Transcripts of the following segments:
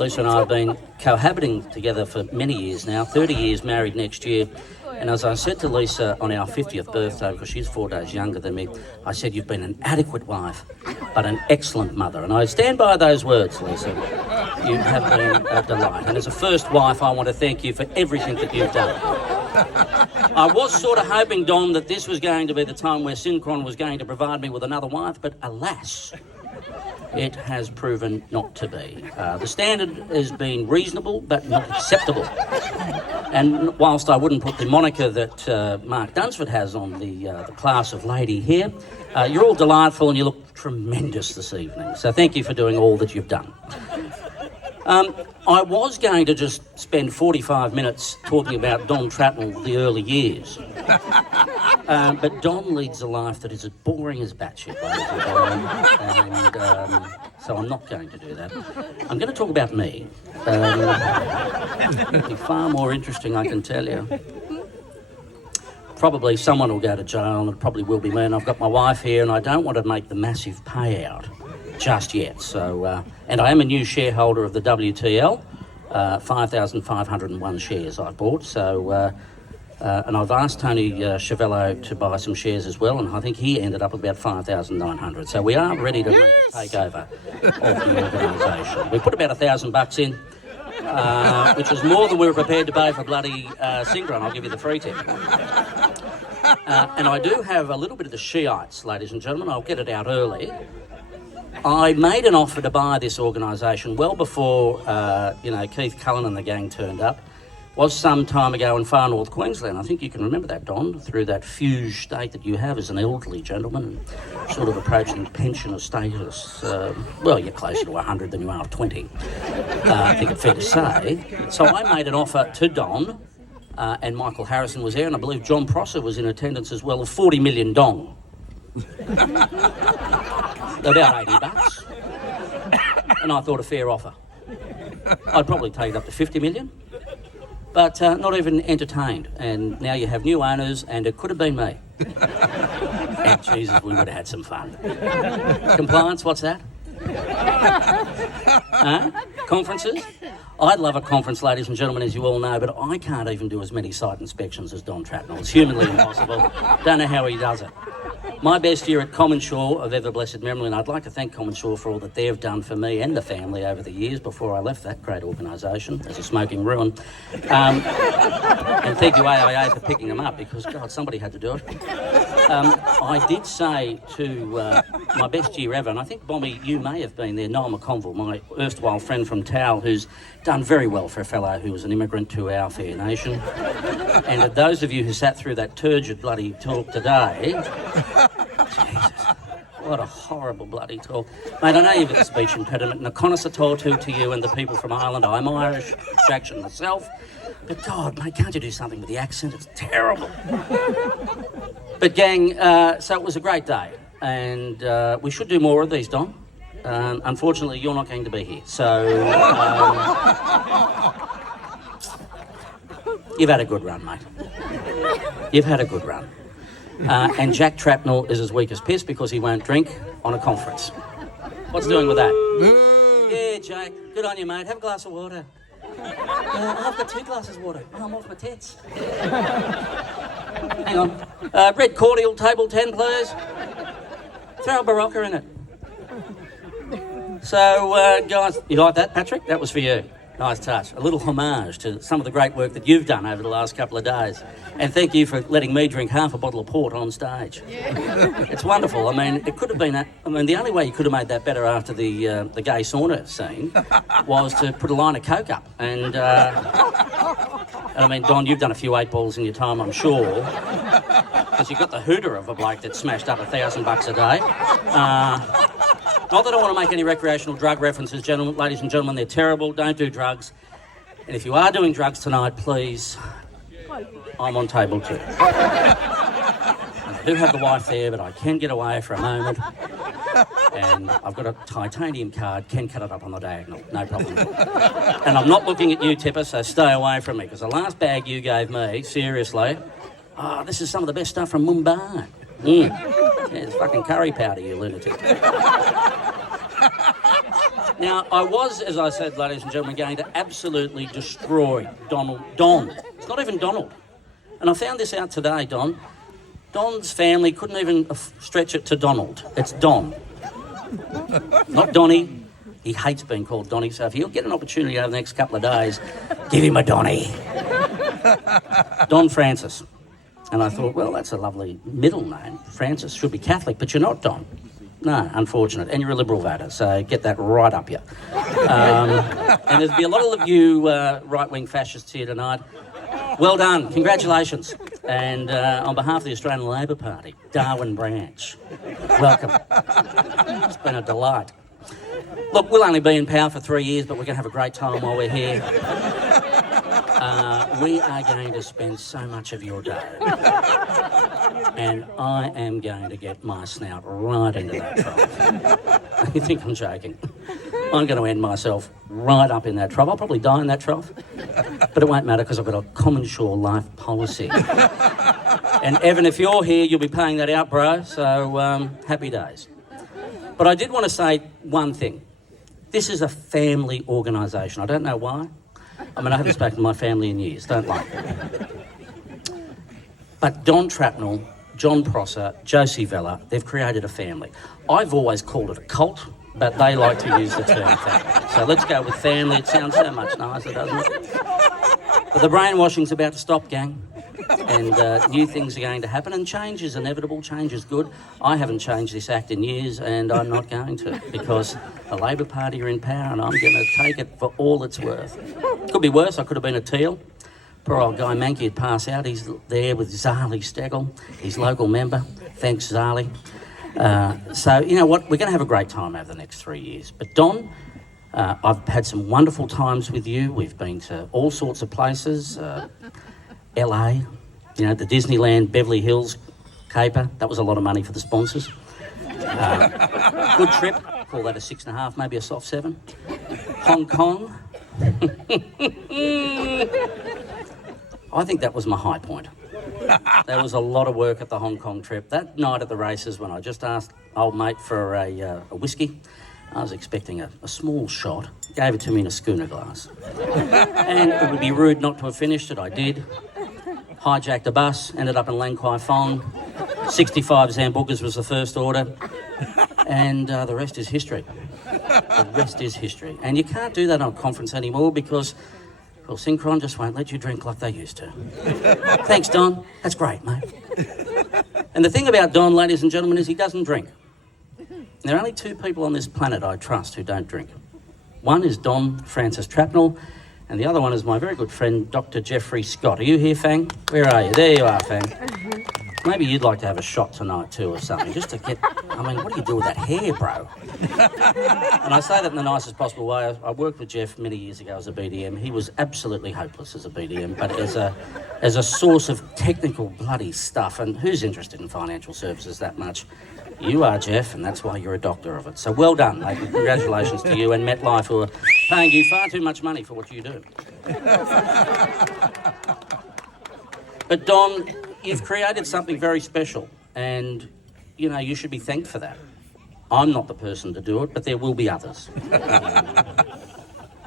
Lisa and I have been cohabiting together for many years now, 30 years married next year. And as I said to Lisa on our 50th birthday, because she's 4 days younger than me, I said, you've been an adequate wife, but an excellent mother. And I stand by those words, Lisa. You have been a delight. And as a first wife, I want to thank you for everything that you've done. I was sort of hoping, Don, that this was going to be the time where Synchron was going to provide me with another wife, but alas, it has proven not to be. The standard has been reasonable, but not acceptable. And whilst I wouldn't put the moniker that Mark Dunsford has on the class of lady here, you're all delightful and you look tremendous this evening. So thank you for doing all that you've done. I was going to just spend 45 minutes talking about Don Tratnell, the early years. But Don leads a life that is as boring as batshit, ladies and gentlemen. And so I'm not going to do that. I'm going to talk about me. It'll be far more interesting, I can tell you. Probably someone will go to jail, and it probably will be me. And I've got my wife here, and I don't want to make the massive payout just yet. So, and I am a new shareholder of the WTL, 5,501 shares I bought. So, and I've asked Tony Chevello to buy some shares as well, and I think he ended up about 5,900. So we are ready to make a takeover of the organisation. We put about $1,000 in, which is more than we were prepared to pay for bloody Synchron. I'll give you the free tip. And I do have a little bit of the Shiites, ladies and gentlemen. I'll get it out early. I made an offer to buy this organisation well before, Keith Cullen and the gang turned up. Was some time ago in far north Queensland. I think you can remember that, Don, through that fugue state that you have as an elderly gentleman, sort of approaching pensioner status. Well, you're closer to 100 than you are 20, I think it's fair to say. So I made an offer to Don, and Michael Harrison was there, and I believe John Prosser was in attendance as well, of 40 million dong. About $80. And I thought a fair offer. I'd probably take it up to 50 million. But not even entertained. And now you have new owners, and it could have been me. And Jesus, we would have had some fun. Compliance, what's that? Conferences? I'd love a conference, ladies and gentlemen, as you all know, but I can't even do as many site inspections as Don Tratnell. It's humanly impossible. Don't know how he does it. My best year at Commonshaw of ever blessed memory, and I'd like to thank Commonshaw for all that they've done for me and the family over the years before I left that great organisation as a smoking ruin. And thank you AIA for picking them up, because, God, somebody had to do it. I did say to my best year ever, and I think, Bommy, you may have been there, Noel McConville, my erstwhile friend from Towel, who's done very well for a fellow who was an immigrant to our fair nation. And those of you who sat through that turgid bloody talk today, Jesus, what a horrible bloody talk. Mate, I know you've got a speech impediment, and a connoisseur to you and the people from Ireland. I'm Irish, Jackson myself. But God, mate, can't you do something with the accent? It's terrible. But gang, so it was a great day, and we should do more of these, Don. Unfortunately, you're not going to be here, so you've had a good run, mate. You've had a good run. And Jack Trapnell is as weak as piss because he won't drink on a conference. What's doing with that? Yeah, Jack, good on you, mate. Have a glass of water. I've got 2 glasses of water. I'm off my tits. Hang on. Red cordial, table 10, please. Throw a Barocca in it. So, guys, you like that, Patrick? That was for you. Nice touch. A little homage to some of the great work that you've done over the last couple of days. And thank you for letting me drink half a bottle of port on stage. Yeah. It's wonderful. I mean, it could have been... the only way you could have made that better after the gay sauna scene was to put a line of coke up. And, I mean, Don, you've done a few 8 balls in your time, I'm sure. Because you've got the hooter of a bloke that smashed up $1,000 a day. Not that I want to make any recreational drug references, ladies and gentlemen, they're terrible. Don't do drugs. And if you are doing drugs tonight, please, I'm on table 2. I do have the wife there, but I can get away for a moment. And I've got a titanium card, can cut it up on the diagonal, no problem. And I'm not looking at you, Tipper, so stay away from me, because the last bag you gave me, seriously, this is some of the best stuff from Mumbai. Yeah, it's fucking curry powder, you lunatic. Now, I was, as I said, ladies and gentlemen, going to absolutely destroy Don. It's not even Donald. And I found this out today, Don. Don's family couldn't even stretch it to Donald. It's Don. Not Donny. He hates being called Donny, so if he'll get an opportunity over the next couple of days, give him a Donny. Don Francis. And I thought, well, that's a lovely middle name. Francis should be Catholic, but you're not, Don. No, unfortunate. And you're a Liberal voter, so get that right up you. And there'll be a lot of you right-wing fascists here tonight. Well done. Congratulations. And on behalf of the Australian Labor Party, Darwin Branch, welcome. It's been a delight. Look, we'll only be in power for 3 years, but we're going to have a great time while we're here. We are going to spend so much of your day. And I am going to get my snout right into that trough. You think I'm joking? I'm going to end myself right up in that trough. I'll probably die in that trough. But it won't matter because I've got a common shore life policy. And Evan, if you're here, you'll be paying that out, bro. So happy days. But I did want to say one thing. This is a family organisation. I don't know why. I mean, I haven't spoken to my family in years. Don't like it. But Don Trapnell, John Prosser, Josie Vella, they've created a family. I've always called it a cult, but they like to use the term family. So let's go with family. It sounds so much nicer, doesn't it? But the brainwashing's about to stop, gang. And new things are going to happen, and change is inevitable, change is good. I haven't changed this act in years, and I'm not going to, because the Labor Party are in power, and I'm going to take it for all it's worth. Could be worse, I could have been a Teal. Poor old Guy Mankey would pass out. He's there with Zali Stegel, his local member. Thanks, Zali. So, you know what, we're going to have a great time over the next 3 years. But Don, I've had some wonderful times with you. We've been to all sorts of places. LA, you know, the Disneyland, Beverly Hills, caper. That was a lot of money for the sponsors. Good trip. Call that a 6.5, maybe a soft 7. Hong Kong. I think that was my high point. There was a lot of work at the Hong Kong trip. That night at the races, when I just asked old mate for a whiskey, I was expecting a small shot. Gave it to me in a schooner glass. And it would be rude not to have finished it. I did. Hijacked a bus, ended up in Lang Kwai Fong. 65 Zambucas was the first order. And the rest is history. The rest is history. And you can't do that on a conference anymore because, well, Synchron just won't let you drink like they used to. Thanks, Don. That's great, mate. And the thing about Don, ladies and gentlemen, is he doesn't drink. There are only 2 people on this planet I trust who don't drink. One is Don Francis Trapnell, and the other one is my very good friend, Dr. Jeffrey Scott. Are you here, Fang? Where are you? There you are, Fang. Maybe you'd like to have a shot tonight too or something, just to get... I mean, what do you do with that hair, bro? And I say that in the nicest possible way. I worked with Jeff many years ago as a BDM. He was absolutely hopeless as a BDM, but as a source of technical bloody stuff, and who's interested in financial services that much? You are, Jeff, and that's why you're a doctor of it. So well done, mate. Congratulations to you and MetLife, who are paying you far too much money for what you do. But Don, you've created something very special, and, you know, you should be thanked for that. I'm not the person to do it, but there will be others.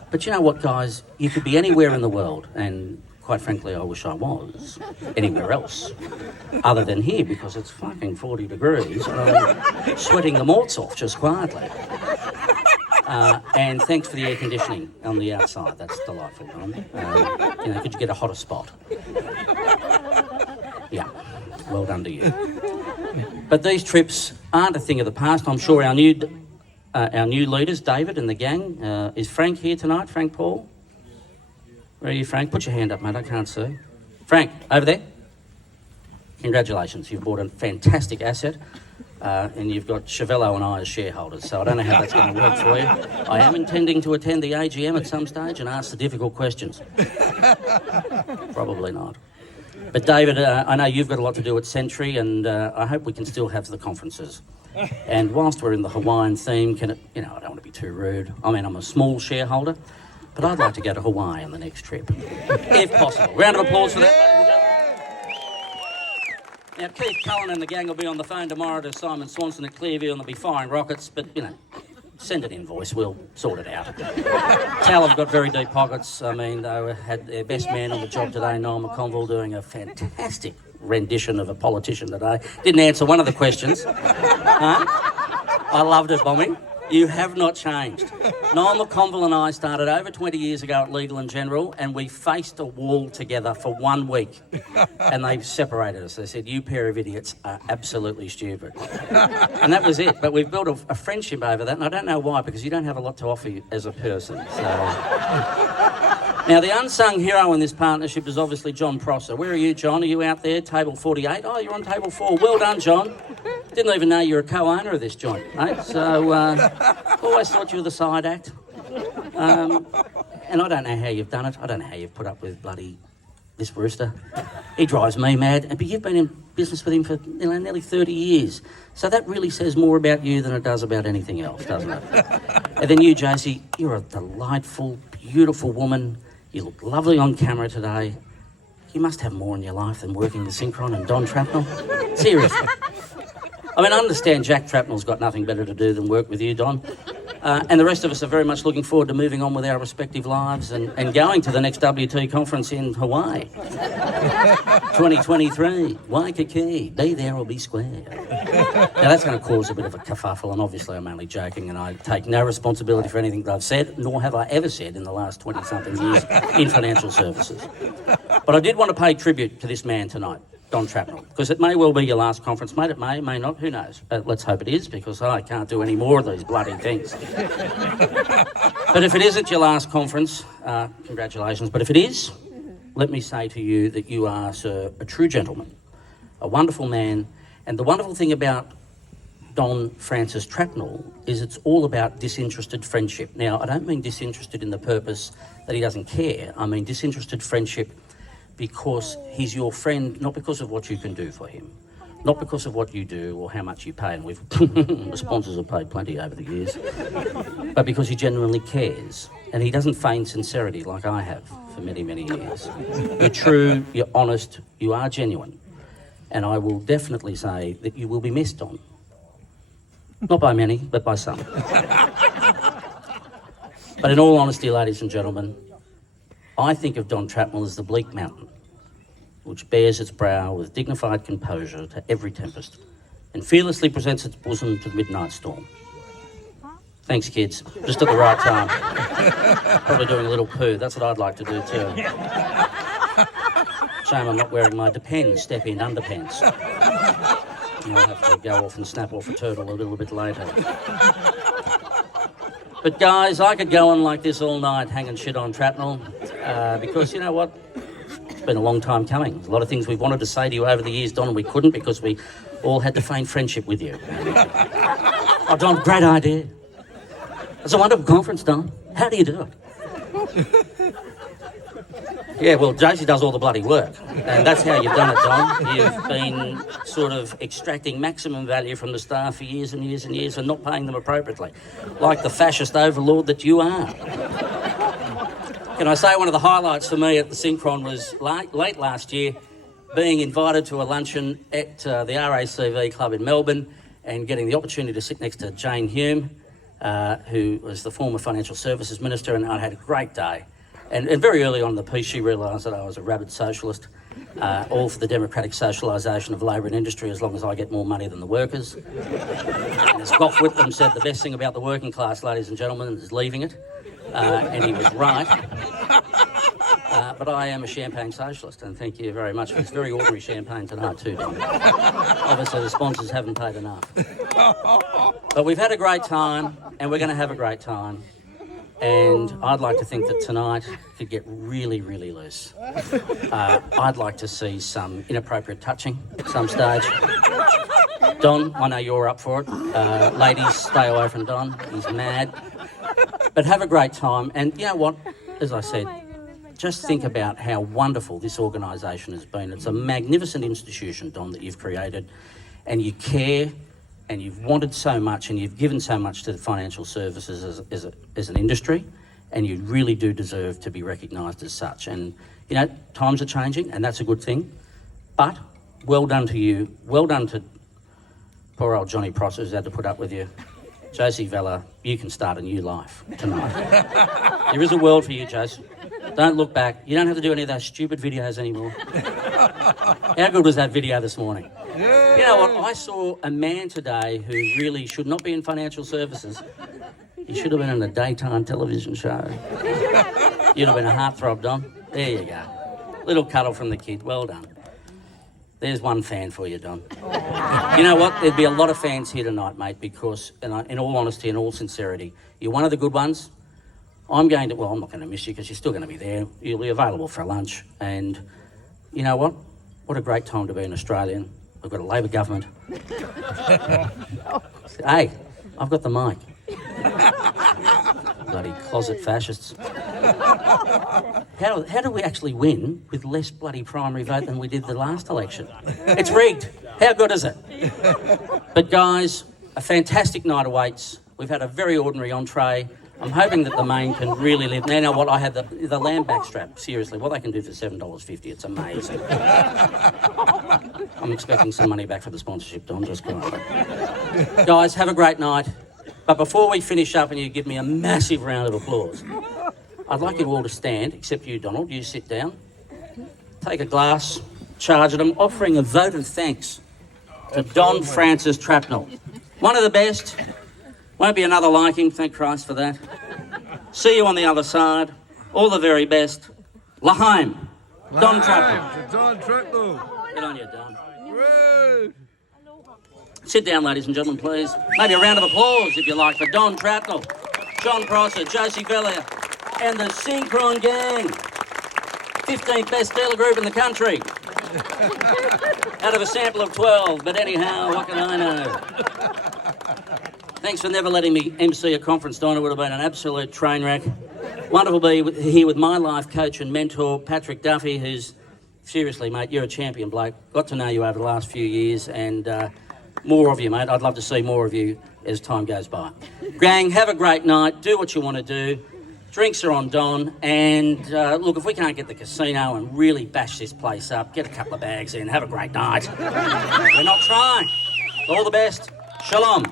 But you know what, guys? You could be anywhere in the world, and quite frankly, I wish I was anywhere else other than here, because it's fucking 40 degrees and I'm sweating the morts off just quietly. And thanks for the air conditioning on the outside. That's delightful, Don. You know, could you get a hotter spot? Yeah, well done to you. But these trips aren't a thing of the past. I'm sure our new leaders, David and the gang, is Frank here tonight? Frank Paul? Where are you, Frank? Put your hand up, mate. I can't see. Frank, over there. Congratulations. You've bought a fantastic asset. And you've got Chevello and I as shareholders, so I don't know how that's going to work for you. I am intending to attend the AGM at some stage and ask the difficult questions. Probably not. But David, I know you've got a lot to do at Century, and I hope we can still have the conferences. And whilst we're in the Hawaiian theme, I don't want to be too rude. I mean, I'm a small shareholder, but I'd like to go to Hawaii on the next trip, if possible. Round of applause for that, ladies and gentlemen. Now, Keith Cullen and the gang will be on the phone tomorrow to Simon Swanson at Clearview, and they'll be firing rockets, but, send an invoice, we'll sort it out. Tal have got very deep pockets. I mean, they had their best man on the job today, Noel McConville, doing a fantastic rendition of a politician today. Didn't answer one of the questions. I loved it, Bommy. You have not changed. Noel McConville and I started over 20 years ago at Legal and General, and we faced a wall together for 1 week, and they separated us. They said, "You pair of idiots are absolutely stupid." And that was it. But we've built a friendship over that, and I don't know why, because you don't have a lot to offer you as a person. So... Now, the unsung hero in this partnership is obviously John Prosser. Where are you, John? Are you out there, table 48? Oh, you're on table 4. Well done, John. Didn't even know you're a co-owner of this joint, mate. So, always thought you were the side act. And I don't know how you've done it. I don't know how you've put up with bloody this rooster. He drives me mad. But you've been in business with him for nearly 30 years. So that really says more about you than it does about anything else, doesn't it? And then you, Josie, you're a delightful, beautiful woman. You look lovely on camera today. You must have more in your life than working with Synchron and Don Trapnell. Seriously. I mean, I understand Jack Trapnell's got nothing better to do than work with you, Don. And the rest of us are very much looking forward to moving on with our respective lives and going to the next WT conference in Hawaii. 2023, Waikiki, be there or be square. Now, that's going to cause a bit of a kerfuffle, and obviously I'm only joking, and I take no responsibility for anything that I've said, nor have I ever said in the last 20-something years in financial services. But I did want to pay tribute to this man tonight, Don Trapnell, because it may well be your last conference, mate. It may not, who knows? Let's hope it is, because I can't do any more of these bloody things. But if it isn't your last conference, congratulations. But if it is, let me say to you that you are, sir, a true gentleman, a wonderful man. And the wonderful thing about Don Francis Trapnell is it's all about disinterested friendship. Now, I don't mean disinterested in the purpose that he doesn't care. I mean disinterested friendship because he's your friend, not because of what you can do for him, not because of what you do or how much you pay, and the sponsors have paid plenty over the years, but because he genuinely cares. And he doesn't feign sincerity like I have for many, many years. You're true, you're honest, you are genuine. And I will definitely say that you will be missed, Don. Not by many, but by some. But in all honesty, ladies and gentlemen, I think of Don Trapnell as the bleak mountain, which bears its brow with dignified composure to every tempest, and fearlessly presents its bosom to the midnight storm. Thanks, kids. Just at the right time. Probably doing a little poo. That's what I'd like to do too. Shame I'm not wearing my Depends step-in underpants. I'll have to go off and snap off a turtle a little bit later. But guys, I could go on like this all night hanging shit on Trapnell because you know what? It's been a long time coming. There's a lot of things we've wanted to say to you over the years, Don, and we couldn't because we all had to feign friendship with you. Oh, Don, great idea. It's a wonderful conference, Don. How do you do it? Yeah, well, Josie does all the bloody work, and that's how you've done it, Don. You've been sort of extracting maximum value from the staff for years and years and years and not paying them appropriately, like the fascist overlord that you are. Can I say one of the highlights for me at the Synchron was late last year, being invited to a luncheon at the RACV Club in Melbourne and getting the opportunity to sit next to Jane Hume, who was the former Financial Services Minister, and I had a great day. And very early on in the piece, she realised that I was a rabid socialist, all for the democratic socialisation of labour and industry as long as I get more money than the workers. And as Gough Whitlam said, the best thing about the working class, ladies and gentlemen, is leaving it. And he was right. But I am a champagne socialist, and thank you very much for this very ordinary champagne tonight too, Don. Obviously, the sponsors haven't paid enough. But we've had a great time, and we're going to have a great time. And I'd like to think that tonight could get really, really loose. I'd like to see some inappropriate touching at some stage. Don, I know you're up for it. Ladies, stay away from Don. He's mad. But have a great time. And you know what? As I said, just think about how wonderful this organisation has been. It's a magnificent institution, Don, that you've created. And you care. And you've wanted so much and you've given so much to the financial services as an industry, and you really do deserve to be recognised as such. And, you know, times are changing and that's a good thing, but well done to you. Well done to poor old Johnny Prosser who's had to put up with you. Josie Vella, you can start a new life tonight. There is a world for you, Josie. Don't look back. You don't have to do any of those stupid videos anymore. How good was that video this morning? Yeah. You know what? I saw a man today who really should not be in financial services. He should have been in a daytime television show. You'd have been a heartthrob, Don. There you go. Little cuddle from the kid. Well done. There's one fan for you, Don. You know what? There'd be a lot of fans here tonight, mate, because, in all honesty and all sincerity, you're one of the good ones. I'm not going to miss you because you're still going to be there. You'll be available for lunch. And you know what? What a great time to be an Australian. We've got a Labor government. Hey, I've got the mic. Bloody closet fascists. How do we actually win with less bloody primary vote than we did the last election? It's rigged. How good is it? But guys, a fantastic night awaits. We've had a very ordinary entree. I'm hoping that the main can really live. Now, what I had the lamb backstrap. Seriously, what they can do for $7.50, it's amazing. I'm expecting some money back for the sponsorship, Don, just quietly. Guys, have a great night. But before we finish up and you give me a massive round of applause, I'd like you all to stand, except you, Donald. You sit down. Take a glass, charge at them, offering a vote of thanks to Don Francis Trapnell. One of the best. Won't be another like him, thank Christ for that. See you on the other side. All the very best. L'chaim. Don Trapnell. Don Trapnell. Get on you, Don. Sit down, ladies and gentlemen, please. Maybe a round of applause, if you like, for Don Trapnell, John Prosser, Josie Vella, and the Synchron Gang. 15th best dealer group in the country. Out of a sample of 12, but anyhow, what can I know? Thanks for never letting me MC a conference, Don. It would have been an absolute train wreck. Wonderful to be here with my life coach and mentor, Patrick Duffy, who's, seriously, mate, you're a champion bloke. Got to know you over the last few years, and more of you, mate. I'd love to see more of you as time goes by. Gang, have a great night. Do what you want to do. Drinks are on Don. And look, if we can't get the casino and really bash this place up, get a couple of bags in. Have a great night. We're not trying. All the best. Shalom.